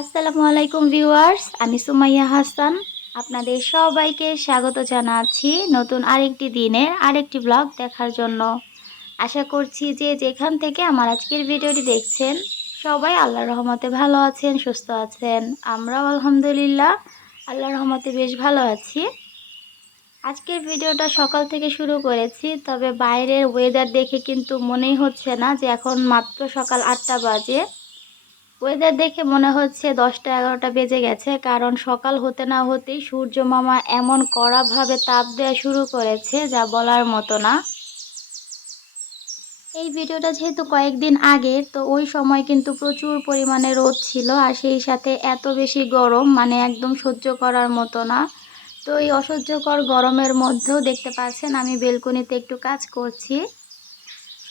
আসসালামু আলাইকুম ভিউয়ার্স, আমি সুমাইয়া হাসান। আপনাদের সবাইকে স্বাগত জানাচ্ছি নতুন আরেকটি দিনের আরেকটি ব্লগ দেখার জন্য। আশা করছি যে যেখান থেকে আমার আজকের ভিডিওটি দেখছেন, সবাই আল্লাহর রহমতে ভালো আছেন, সুস্থ আছেন। আমরাও আলহামদুলিল্লাহ, আল্লাহর রহমতে বেশ ভালো আছি। আজকের ভিডিওটা সকাল থেকে শুরু করেছি, তবে বাইরের ওয়েদার দেখে কিন্তু মনেই হচ্ছে না যে এখন মাত্র সকাল আটটা বাজে। ওয়েদার দেখে মনে হচ্ছে দশটা এগারোটা বেজে গেছে, কারণ সকাল হতে না হতেই সূর্য মামা এমন কড়াভাবে তাপ দেওয়া শুরু করেছে, যা বলার মতো না। এই ভিডিওটা যেহেতু কয়েকদিন আগের, তো ওই সময় কিন্তু প্রচুর পরিমাণে রোদ ছিল, আর সেই সাথে এত বেশি গরম মানে একদম সহ্য করার মতো না। তো এই অসহ্যকর গরমের মধ্যেও দেখতে পাচ্ছেন, আমি বেলকনিতে একটু কাজ করছি।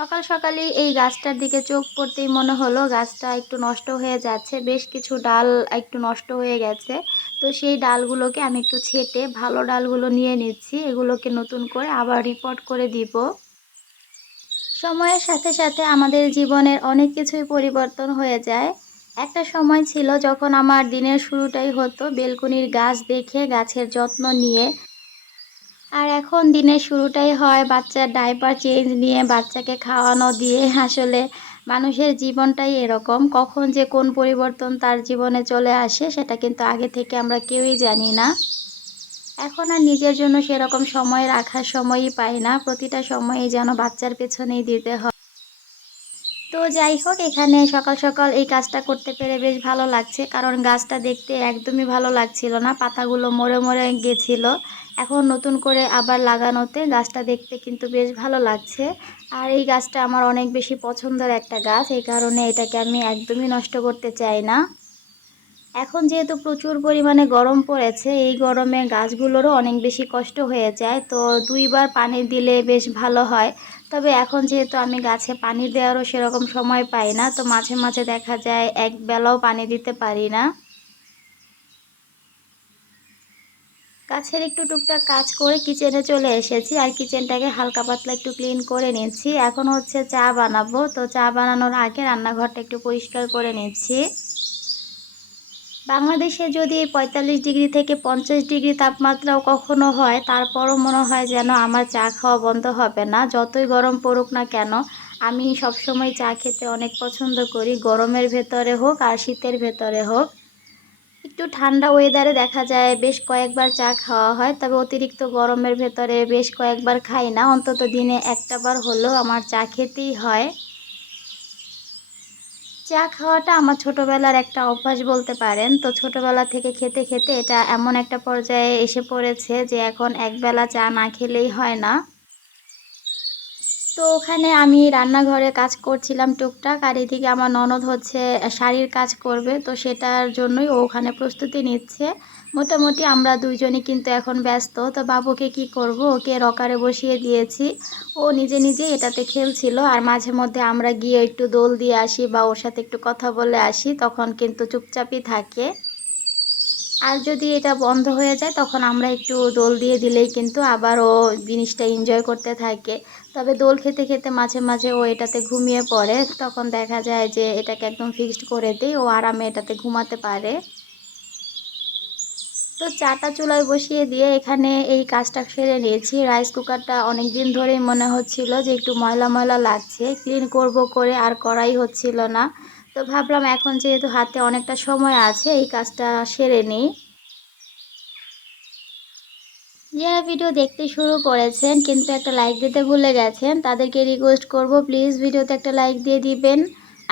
সকাল সকালে এই গাছটার দিকে চোখ পড়তেই মনে হলো গাছটা একটু নষ্ট হয়ে যাচ্ছে, বেশ কিছু ডাল একটু নষ্ট হয়ে গেছে। তো সেই ডালগুলোকে আমি একটু ছেটে ভালো ডালগুলো নিয়ে নিচ্ছি, এগুলোকে নতুন করে আবার রিপোর্ট করে দিব। সময়ের সাথে সাথে আমাদের জীবনের অনেক কিছুই পরিবর্তন হয়ে যায়। একটা সময় ছিল যখন আমার দিনের শুরুটাই হতো, বেলকুনির গাছ দেখে গাছের যত্ন নিয়ে আর এখন দিনের শুরুটাই হয় বাচ্চার ডাইপার চেঞ্জ নিয়ে, বাচ্চাকে খাওয়ানো দিয়ে। আসলে মানুষের জীবনটাই এরকম, কখন যে কোন পরিবর্তন তার জীবনে চলে আসে সেটা কিন্তু আগে থেকে আমরা কেউই জানি না। এখন আর নিজের জন্য সেরকম সময় রাখার সময়ই পাই না, প্রতিটা সময়ই যেন বাচ্চার পেছনেই দিতে হয়। তো যাই হোক, এখানে সকাল সকাল এই কাজটা করতে পেরে বেশ ভালো লাগছে। কারণ গাছটা দেখতে একদমই ভালো লাগছিল না, পাতাগুলো মরে মরে গেছিল। এখন নতুন করে আবার লাগানোতে গাছটা দেখতে কিন্তু বেশ ভালো লাগছে। আর এই গাছটা আমার অনেক বেশি পছন্দের একটা গাছ, এই কারণে এটাকে আমি একদমই নষ্ট করতে চাই না। এখন যেহেতু প্রচুর পরিমাণে গরম পড়েছে, এই গরমে গাছগুলোরও অনেক বেশি কষ্ট হয়ে যায়। তো দুইবার পানি দিলে বেশ ভালো হয়। তবে এখন যেহেতু আমি গাছে পানি দেওয়ারও সেরকম সময় পাই না, তো মাঝে মাঝে দেখা যায় এক বেলাও পানি দিতে পারি না। গাছের একটু টুকটাক কাজ করে কিচেনে চলে এসেছি আর কিচেনটাকে হালকা পাতলা একটু ক্লিন করে নিচ্ছি এখন হচ্ছে চা বানাবো, তো চা বানানোর আগে রান্নাঘরটা একটু পরিষ্কার করে নিচ্ছি। বাংলাদেশে যদি পঁয়তাল্লিশ ডিগ্রি থেকে পঞ্চাশ ডিগ্রি তাপমাত্রাও কখনো হয়, তারপরও মনে হয় যেন আমার চা খাওয়া বন্ধ হবে না। যতই গরম পড়ুক না কেন, আমি সবসময় চা খেতে অনেক পছন্দ করি। গরমের ভেতরে হোক আর শীতের ভেতরে হোক। একটু ঠান্ডা ওয়েদারে দেখা যায় বেশ কয়েকবার চা খাওয়া হয়, তবে অতিরিক্ত গরমের ভেতরে বেশ কয়েকবার খাই না। অন্তত দিনে একটা বার হলেও আমার চা খেতেই হয়। চা খাওয়াটা আমার ছোটোবেলার একটা অভ্যাস বলতে পারেন। তো ছোটোবেলা থেকে খেতে খেতে এটা এমন একটা পর্যায়ে এসে পড়েছে যে এখন একবেলা চা না খেলেই হয় না। তো ওখানে আমি রান্নাঘরে কাজ করছিলাম টুকটাক, আর এদিকে আমার ননদ হচ্ছে শাড়ির কাজ করবে, তো সেটার জন্যই ও ওখানে প্রস্তুতি নিচ্ছে। মোটামুটি আমরা দুইজনই কিন্তু এখন ব্যস্ত, তো বাবুকে কি করব? ওকে রকারে বসিয়ে দিয়েছি। ও নিজে নিজে এটাতে খেলছিল, আর মাঝে মধ্যে আমরা গিয়ে একটু দোল দিয়ে আসি বা ওর সাথে একটু কথা বলে আসি, তখন কিন্তু চুপচাপই থাকে। আর যদি এটা বন্ধ হয়ে যায়, তখন আমরা একটু দোল দিয়ে দিলেই কিন্তু আবার ও জিনিসটা এনজয় করতে থাকে। তবে দোল খেতে খেতে মাঝে মাঝে ও এটাতে ঘুমিয়ে পড়ে। তখন দেখা যায় যে এটাকে একদম ফিক্সড করে দিই, ও আরামে এটাতে ঘুমাতে পারে। তো চাটা চুলায় বসিয়ে দিয়ে এখানে এই কাজটা সেরে নিয়েছি। রাইস কুকারটা অনেক দিন ধরেই মনে হচ্ছিল যে একটু ময়লা ময়লা লাগছে। ক্লিন করব করে আর করাই হচ্ছিল না। তো ভাবলাম এখন যেহেতু হাতে অনেকটা সময় আছে, এই কাজটা সেরে নিই। যারা ভিডিও দেখতে শুরু করেছেন কিন্তু একটা লাইক দিতে ভুলে গেছেন, তাদেরকে রিকোয়েস্ট করব প্লিজ ভিডিওতে একটা লাইক দিয়ে দিবেন।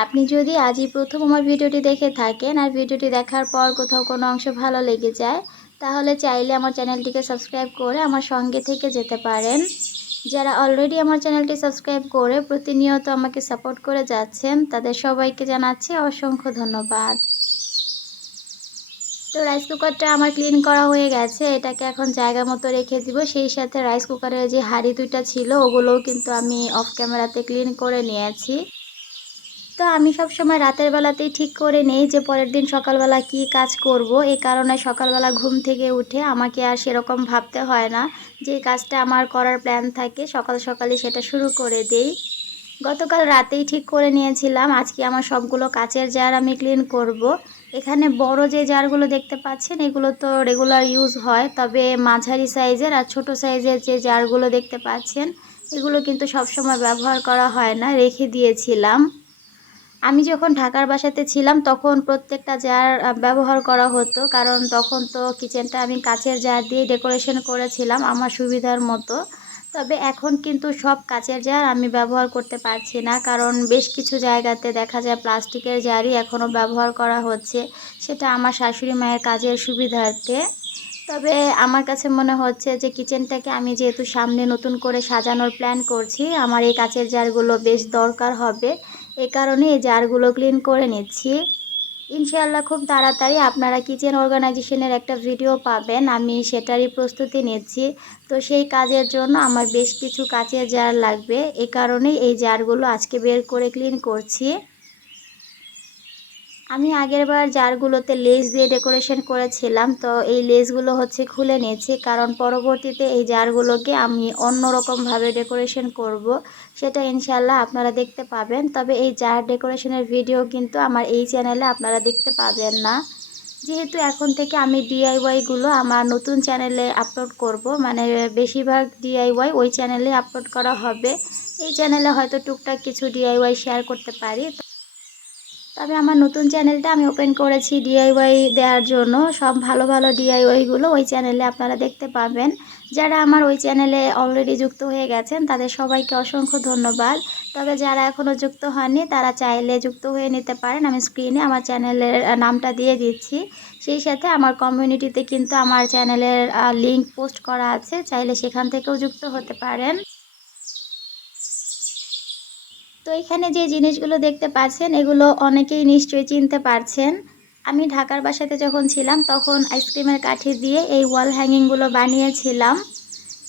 আপনি যদি আজই প্রথম আমার ভিডিওটি দেখে থাকেন আর ভিডিওটি দেখার পর কোথাও কোনো অংশ ভালো লেগে যায়, তাহলে চাইলে আমার চ্যানেলটিকে সাবস্ক্রাইব করে আমার সঙ্গে থেকে যেতে পারেন। যারা অলরেডি আমার চ্যানেলটি সাবস্ক্রাইব করে প্রতিনিয়ত আমাকে সাপোর্ট করে যাচ্ছেন, তাদের সবাইকে জানাচ্ছি অসংখ্য ধন্যবাদ। তো রাইস কুকারটা আমার ক্লিন করা হয়ে গেছে, এটাকে এখন জায়গা মতো রেখে দিব। সেই সাথে রাইস কুকারের যে হাঁড়ি দুইটা ছিল, ওগুলোও কিন্তু আমি অফ ক্যামেরাতে ক্লিন করে নিয়েছি। তো আমি সব সময় রাতের বেলাতেই ঠিক করে নেই যে পরের দিন সকালবেলা কি কাজ করব। এই কারণে সকালবেলা ঘুম থেকে উঠে আমাকে আর সেরকম ভাবতে হয় না যে কাজটা আমার করার প্ল্যান থাকে। সকাল সকালে সেটা শুরু করে দেই। গতকাল রাতেই ঠিক করে নিয়েছিলাম। আজকে আমার সবগুলো কাচের জার আমি ক্লিন করব। এখানে বড় যে জারগুলো দেখতে পাচ্ছেন, এগুলো তো রেগুলার ইউজ হয়। তবে মাঝারি সাইজের আর ছোট সাইজের যে জারগুলো দেখতে পাচ্ছেন, এগুলো কিন্তু সবসময় ব্যবহার করা হয় না। রেখে দিয়েছিলাম। আমি যখন ঢাকার বাসাতে ছিলাম, তখন প্রত্যেকটা জার ব্যবহার করা হতো। কারণ তখন তো কিচেনটা আমি কাচের জার দিয়ে ডেকোরেশন করেছিলাম আমার সুবিধার মতো। তবে এখন কিন্তু সব কাচের জার আমি ব্যবহার করতে পারছি না। কারণ বেশ কিছু জায়গাতে দেখা যায় প্লাস্টিকের জারই এখনও ব্যবহার করা হচ্ছে। সেটা আমার শাশুড়ি মায়ের কাজের সুবিধার্থে। তবে আমার কাছে মনে হচ্ছে যে কিচেনটাকে আমি যেহেতু সামনে নতুন করে সাজানোর প্ল্যান করছি, আমার এই কাচের জারগুলো বেশ দরকার হবে। এ কারণে এই জারগুলো ক্লিন করে নিচ্ছি। ইনশাআল্লাহ খুব তাড়াতাড়ি আপনারা কিচেন অর্গানাইজেশনের একটা ভিডিও পাবেন। আমি সেটারই প্রস্তুতি নিচ্ছি। তো সেই কাজের জন্য আমার বেশ কিছু কাচের জার লাগবে। এ কারণে এই জারগুলো আজকে বের করে ক্লিন করছি। আমি আগের বার জারগুলোতে লেস দিয়ে ডেকোরেশন করেছিলাম, তো এই লেসগুলো হচ্ছে খুলে নিয়েছি। কারণ পরবর্তীতে এই জারগুলোকে আমি অন্যরকমভাবে ডেকোরেশন করব, সেটা ইনশাল্লাহ আপনারা দেখতে পাবেন। তবে এই জার ডেকোরেশনের ভিডিও কিন্তু আমার এই চ্যানেলে আপনারা দেখতে পাবেন না। যেহেতু এখন থেকে আমি ডিআইওয়াইগুলো আমার নতুন চ্যানেলে আপলোড করব মানে বেশিরভাগ ডিআইওয়াই ওই চ্যানেলে আপলোড করা হবে। এই চ্যানেলে হয়তো টুকটাক কিছু ডিআইওয়াই শেয়ার করতে পারি। তবে আমার নতুন চ্যানেলটা আমি ওপেন করেছি ডিআইওয়াই দেওয়ার জন্য। সব ভালো ভালো ডিআইওয়াইগুলো ওই চ্যানেলে আপনারা দেখতে পাবেন। যারা আমার ওই চ্যানেলে অলরেডি যুক্ত হয়ে গেছেন, তাদের সবাইকে অসংখ্য ধন্যবাদ। তবে যারা এখনও যুক্ত হননি, তারা চাইলে যুক্ত হয়ে নিতে পারেন। আমি স্ক্রিনে আমার চ্যানেলের নামটা দিয়ে দিচ্ছি। সেই সাথে আমার কমিউনিটিতে কিন্তু আমার চ্যানেলের লিঙ্ক পোস্ট করা আছে। চাইলে সেখান থেকেও যুক্ত হতে পারেন। তো এখানে যে জিনিসগুলো দেখতে পাচ্ছেন, এগুলো অনেকেই নিশ্চয়ই চিনতে পারছেন। আমি ঢাকার বাসাতে যখন ছিলাম, তখন আইসক্রিমের কাঠি দিয়ে এই ওয়াল হ্যাঙ্গিংগুলো বানিয়েছিলাম।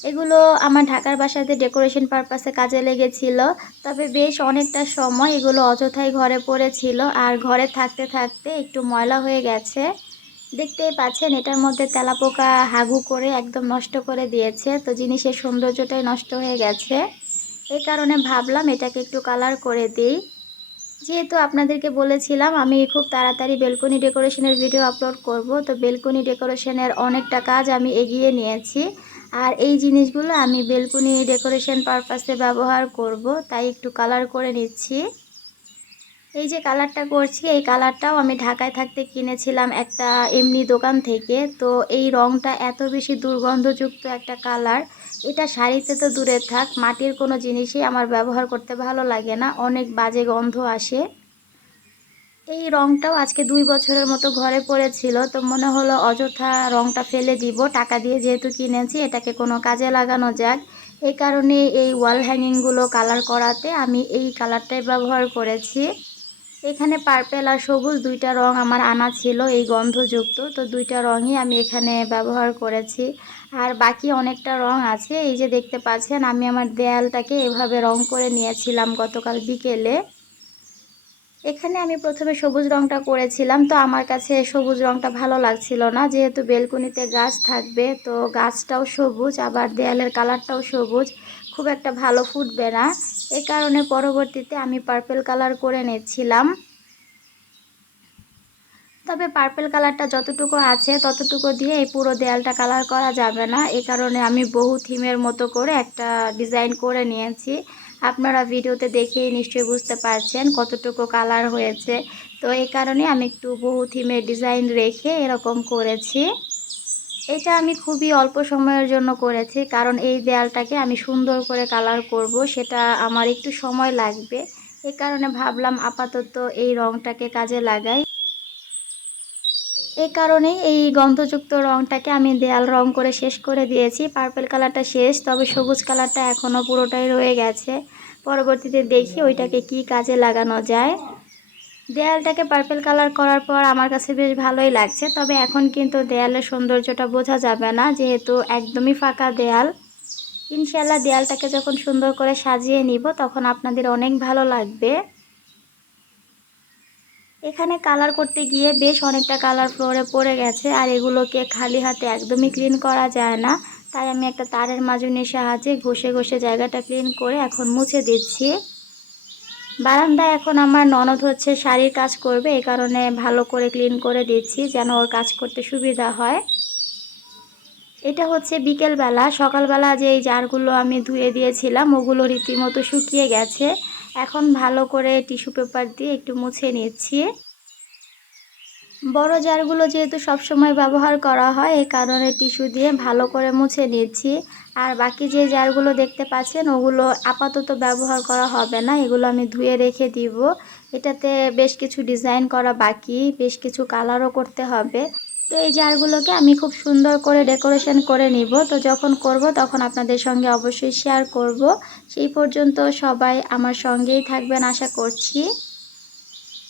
এগুলো আমার ঢাকার বাসাতে ডেকোরেশন পারপাসে কাজে লেগেছিল, তবে বেশ অনেকটা সময় এগুলো অযথাই ঘরে পড়েছিল আর ঘরে থাকতে থাকতে একটু ময়লা হয়ে গেছে। দেখতেই পাচ্ছেন, এটার মধ্যে তেলাপোকা হাগু করে একদম নষ্ট করে দিয়েছে, তো জিনিসের সৌন্দর্যটাই নষ্ট হয়ে গেছে। এই কারণে ভাবলাম এটাকে একটু কালার করে দিই। যেহেতু আপনাদেরকে বলেছিলাম, আমি খুব তাড়াতাড়ি বেলকনি ডেকোরেশনের ভিডিও আপলোড করব। তো বেলকনি ডেকোরেশনের অনেকটা কাজ আমি এগিয়ে নিয়েছি। আর এই জিনিসগুলো আমি বেলকনি ডেকোরেশন পারপাসে ব্যবহার করব, তাই একটু কালার করে নিচ্ছি। এই যে কালারটা করছি, এই কালারটাও আমি ঢাকায় থাকতে কিনেছিলাম একটা এমনি দোকান থেকে। তো এই রংটা এত বেশি দুর্গন্ধযুক্ত একটা কালার এটা শাড়িতে তো দূরে থাক, মাটির কোনো জিনিসই আমার ব্যবহার করতে ভালো লাগে না, অনেক বাজে গন্ধ আসে। এই রংটাও আজকে দুই বছরের মতো ঘরে পড়েছিল, তো মনে হলো অযথা রংটা ফেলে দিব, টাকা দিয়ে যেহেতু কিনেছি, এটাকে কোনো কাজে লাগানো যাক। এই কারণে এই ওয়াল হ্যাঙ্গিংগুলো কালার করাতে আমি এই কালারটাই ব্যবহার করেছি। এখানে পার্পেল আর সবুজ দুইটা রং আমার আনা ছিল, এই গন্ধযুক্ত। তো দুইটা রঙই আমি এখানে ব্যবহার করেছি। আর বাকি অনেকটা রং আছে, এই যে দেখতে পাচ্ছেন, আমি আমার দেয়ালটাকে এভাবে রং করে নিয়েছিলাম গতকাল বিকেলে। এখানে আমি প্রথমে সবুজ রংটা করেছিলাম, তো আমার কাছে সবুজ রংটা ভালো লাগছিল না। যেহেতু বেলকুনিতে গাছ থাকবে, তো গাছটাও সবুজ, আবার দেয়ালের কালারটাও সবুজ। খুব একটা ভালো ফুটবে না। এ কারণে পরবর্তীতে আমি পার্পেল কালার করে নিচ্ছিলাম তবে পার্পেল কালারটা যতটুকু আছে, ততটুকু দিয়ে এই পুরো দেয়ালটা কালার করা যাবে না। এ কারণে আমি বহু থিমের মতো করে একটা ডিজাইন করে নিয়েছি। আপনারা ভিডিওতে দেখেই নিশ্চয়ই বুঝতে পারছেন কতটুকু কালার হয়েছে। তো এই কারণে আমি একটু বহু থিমের ডিজাইন রেখে এরকম করেছি। এটা আমি খুবই অল্প সময়ের জন্য করেছি, কারণ এই দেয়ালটাকে আমি সুন্দর করে কালার করব, সেটা আমার একটু সময় লাগবে। এ কারণে ভাবলাম আপাতত এই রংটাকে কাজে লাগাই। এই কারণেই এই গন্ধযুক্ত রংটাকে আমি দেয়াল রং করে শেষ করে দিয়েছি। পার্পেল কালারটা শেষ, তবে সবুজ কালারটা এখনও পুরোটাই রয়ে গেছে। পরবর্তীতে দেখি ওইটাকে কি কাজে লাগানো যায়। দেয়ালটাকে পার্পেল কালার করার পর আমার কাছে বেশ ভালোই লাগছে। তবে এখন কিন্তু দেয়ালের সৌন্দর্যটা বোঝা যাবে না, যেহেতু একদমই ফাঁকা দেয়াল। ইনশাল্লাহ দেয়ালটাকে যখন সুন্দর করে সাজিয়ে নিব, তখন আপনাদের অনেক ভালো লাগবে। এখানে কালার করতে গিয়ে বেশ অনেকটা কালার ফ্লোরে পড়ে গেছে, আর এগুলোকে খালি হাতে একদমই ক্লিন করা যায় না। তাই আমি একটা তারের মাজুনির সাহায্যে ঘষে ঘষে জায়গাটা ক্লিন করে এখন মুছে দিচ্ছি। বারান্দায় এখন আমার ননদ হচ্ছে শাড়ির কাজ করবে এই কারণে ভালো করে ক্লিন করে দিচ্ছি যেন ওর কাজ করতে সুবিধা হয়। এটা হচ্ছে বিকেলবেলা, সকালবেলা যে এই জারগুলো আমি ধুয়ে দিয়েছিলাম, ওগুলো রীতিমতো শুকিয়ে গেছে। এখন ভালো করে টিস্যু পেপার দিয়ে একটু মুছে নিচ্ছি। বড় জারগুলো যেহেতু সবসময় ব্যবহার করা হয় এই কারণে টিস্যু দিয়ে ভালো করে মুছে নিচ্ছি। আর বাকি যে জারগুলো দেখতে পাচ্ছেন, ওগুলো আপাতত ব্যবহার করা হবে না। এগুলো আমি ধুয়ে রেখে দিব। এটাতে বেশ কিছু ডিজাইন করা বাকি, বেশ কিছু কালারও করতে হবে। তো এই জারগুলোকে আমি খুব সুন্দর করে ডেকোরেশন করে নিব। তো যখন করব তখন আপনাদের সঙ্গে অবশ্যই শেয়ার করব। সেই পর্যন্ত সবাই আমার সঙ্গেই থাকবেন, আশা করছি।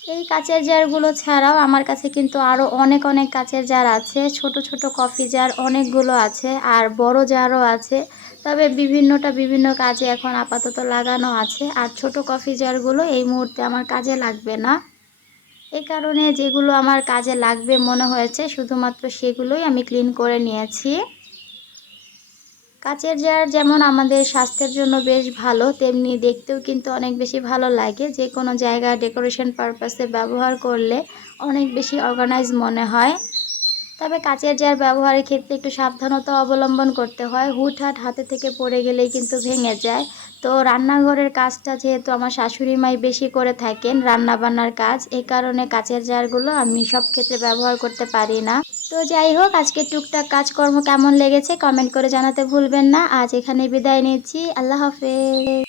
এই কাচের জারগুলো ছাড়াও আমার কাছে কিন্তু আরও অনেক অনেক কাচের জার আছে। ছোট ছোট কফি জার অনেকগুলো আছে আর বড় জারও আছে। তবে বিভিন্নটা বিভিন্ন কাজে এখন আপাতত লাগানো আছে আর ছোট কফি জারগুলো এই মুহূর্তে আমার কাজে লাগবে না। এই কারণে যেগুলো আমার কাজে লাগবে মনে হয়েছে, শুধুমাত্র সেগুলোই আমি ক্লিন করে নিয়েছি। কাচের জার যেমন আমাদের স্বাস্থ্যের জন্য বেশ ভালো, তেমনি দেখতেও কিন্তু অনেক বেশি ভালো লাগে। যে কোনো জায়গায় ডেকোরেশন পারপাসে ব্যবহার করলে অনেক বেশি অর্গানাইজ মনে হয়। তবে কাচের জার ব্যবহারের ক্ষেত্রে একটু সাবধানতা অবলম্বন করতে হয়। হুটহাট হাতে থেকে পড়ে গেলেই কিন্তু ভেঙে যায়। তো রান্নাঘরের কাজটা যেহেতু আমার শাশুড়ি মাই বেশি করে থাকেন, রান্নাবান্নার কাজ এই কারণে কাচের জারগুলো আমি সব ক্ষেত্রে ব্যবহার করতে পারি না। তো যাই হোক, আজকে টুকটাক কাজকর্ম কেমন লেগেছে কমেন্ট করে জানাতে ভুলবেন না। আজ এখানে বিদায় নিচ্ছি। আল্লাহ হাফেজ।